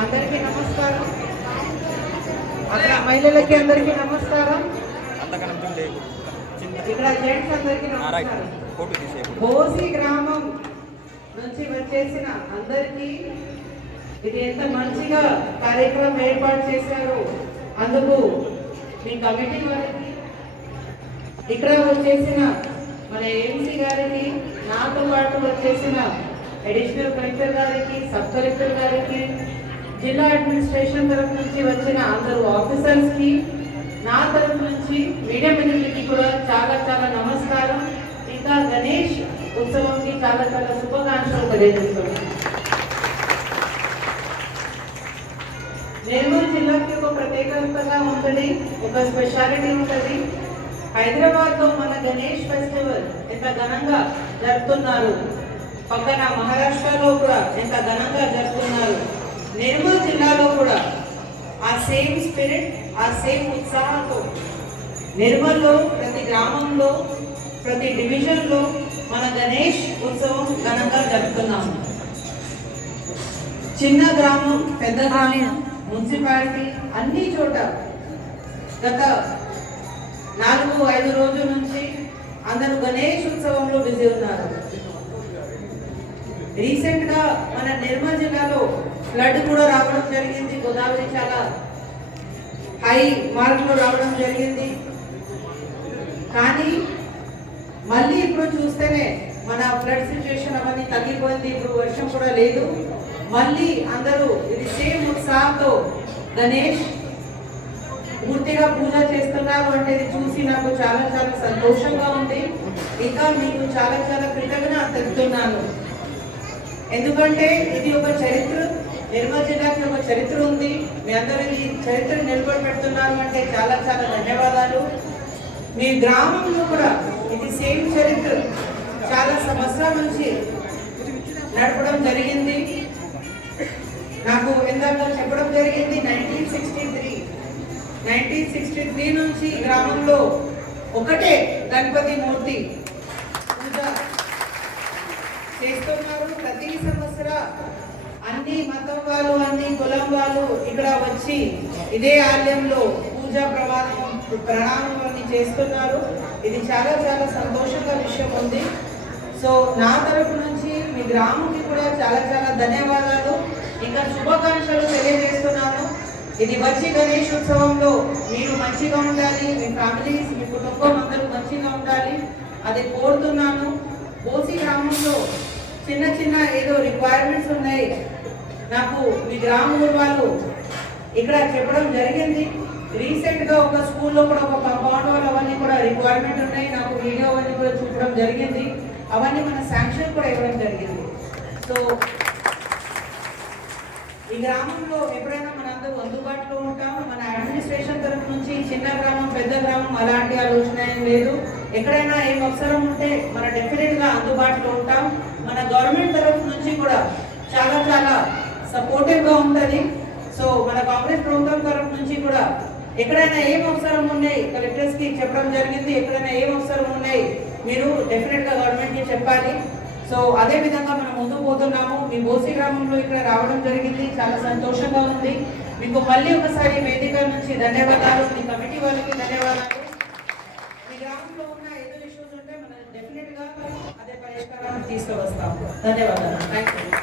అందరికీ నమస్కారం. అక్కడ మహిళలకి అందరికీ నమస్కారం. ఇక్కడ జెంట్స్ అందరికీ నమస్కారం. బోసి గ్రామం నుంచి వచ్చేసిన అందరికీ ఇది ఎంత మంచిగా కార్యక్రమం ఏర్పాటు చేశారు. అందుకు మీ కమిటీ వారికి, ఇక్కడ వచ్చేసిన మన ఏఎంసీ గారికి, నాతో పాటు వచ్చేసిన అడిషనల్ కలెక్టర్ గారికి, సబ్ కలెక్టర్ గారికి, జిల్లా అడ్మినిస్ట్రేషన్ తరఫు నుంచి వచ్చిన అందరూ ఆఫీసర్స్కి, నా తరఫు నుంచి మీడియా మిత్రులకి కూడా చాలా చాలా నమస్కారం. ఇంకా గణేష్ ఉత్సవంకి చాలా చాలా శుభాకాంక్షలు తెలియజేస్తున్నాను. నిర్మల్ జిల్లాకి ఒక ప్రత్యేకతగా ఉంటుంది, ఒక స్పెషాలిటీ ఉంటుంది. హైదరాబాద్లో మన గణేష్ ఫెస్టివల్ ఎంత ఘనంగా జరుపుతున్నారు, పక్కన మహారాష్ట్రలో కూడా ఎంత ఘనంగా జరుపుతున్నారు. నిర్మల్ జిల్లాలో కూడా ఆ సేమ్ స్పిరిట్, ఆ సేమ్ ఉత్సాహంతో నిర్మల్లో ప్రతి గ్రామంలో, ప్రతి డివిజన్లో మన గణేష్ ఉత్సవం ఘనంగా జరుపుతున్నాము. చిన్న గ్రామం, పెద్ద గ్రామం, మున్సిపాలిటీ అన్ని చోట గత 4-5 రోజుల నుంచి అందరూ గణేష్ ఉత్సవంలో బిజీ ఉన్నారు. రీసెంట్ గా మన నిర్మల్ జిల్లాలో ఫ్లడ్ కూడా రావడం జరిగింది. గోదావరి చాలా హై మార్కులో రావడం జరిగింది. కానీ మళ్ళీ ఇప్పుడు చూస్తేనే మన ఫ్లడ్ సిచ్యువేషన్ అవన్నీ తగ్గిపోయింది. ఇప్పుడు వర్షం కూడా లేదు. మళ్ళీ అందరూ ఇది సేమ్ ఉత్సాహంతో గణేష్ పూర్తిగా పూజ చేస్తున్నారు అంటే ఇది చూసి నాకు చాలా చాలా సంతోషంగా ఉంది. ఇంకా మీకు చాలా చాలా కృతజ్ఞత తెలుపుతున్నాను. ఎందుకంటే ఇది ఒక చరిత్ర, నిర్మల్ జిల్లాకి ఒక చరిత్ర ఉంది. మీ అందరూ ఈ చరిత్ర నిలబడి పెడుతున్నారు అంటే చాలా చాలా ధన్యవాదాలు. మీ గ్రామంలో కూడా ఇది సేమ్ చరిత్ర చాలా సంవత్సరాల నుంచి నడపడం జరిగింది. నాకు ఇందాక చెప్పడం జరిగింది 1963 నుంచి గ్రామంలో ఒకటే గణపతి మూర్తి పూజ చేస్తున్నారు. ప్రతి సంవత్సరం అన్ని మతం వాళ్ళు, అన్ని కులం వాళ్ళు ఇక్కడ వచ్చి ఇదే ఆలయంలో పూజా ప్రణామం చేస్తున్నారు. ఇది చాలా చాలా సంతోషంగా విషయం ఉంది. సో నా తరఫు నుంచి మీ గ్రామంకి కూడా చాలా చాలా ధన్యవాదాలు, ఇంకా శుభాకాంక్షలు తెలియజేస్తున్నాను. ఇది వచ్చి గణేష్ ఉత్సవంలో మీరు మంచిగా ఉండాలి, మీ ఫ్యామిలీస్, మీ కుటుంబం అందరూ మంచిగా ఉండాలి అది కోరుతున్నాను. బోసి గ్రామంలో చిన్న చిన్న ఏదో రిక్వైర్మెంట్స్ ఉన్నాయి. నాకు మీ గ్రామం వాళ్ళు ఇక్కడ చెప్పడం జరిగింది. రీసెంట్గా ఒక స్కూల్లో కూడా ఒక కాంపౌండ్ వాళ్ళు అవన్నీ కూడా రిక్వైర్మెంట్ ఉన్నాయి. నాకు వీడియో అవన్నీ కూడా చూపడం జరిగింది. అవన్నీ మన శాంక్షన్ కూడా ఇవ్వడం జరిగింది. సో ఈ గ్రామంలో ఎప్పుడైనా మనందరూ అందుబాటులో ఉంటాం. మన అడ్మినిస్ట్రేషన్ తరఫు నుంచి చిన్న గ్రామం, పెద్ద గ్రామం అలాంటి ఆలోచన ఏం లేదు. ఎక్కడైనా ఏం అవసరం ఉంటే మన డెఫినెట్గా అందుబాటులో ఉంటాం. మన గవర్నమెంట్ తరఫు నుంచి కూడా చాలా చాలా సపోర్టివ్గా ఉంటుంది. సో మన కాంగ్రెస్ ప్రభుత్వం తరఫు నుంచి కూడా ఎక్కడైనా ఏం అవసరం ఉన్నాయి కలెక్టర్స్కి చెప్పడం జరిగింది. ఎక్కడైనా ఏం అవసరం ఉన్నాయి మీరు డెఫినెట్గా గవర్నమెంట్కి చెప్పాలి. సో అదే విధంగా మనం ముందుకు పోతున్నాము. మీ బోసి గ్రామంలో ఇక్కడ రావడం జరిగింది, చాలా సంతోషంగా ఉంది. మీకు మళ్ళీ ఒకసారి వేదిక నుంచి ధన్యవాదాలు, మీ కమిటీ వాళ్ళకి ధన్యవాదాలు. మీ గ్రామంలో ఉన్న ఏదో ఇష్యూస్ ఉంటే మనం డెఫినెట్గా అదే పరిష్కారాన్ని తీసుకువస్తాము. ధన్యవాదాలు. Thank you.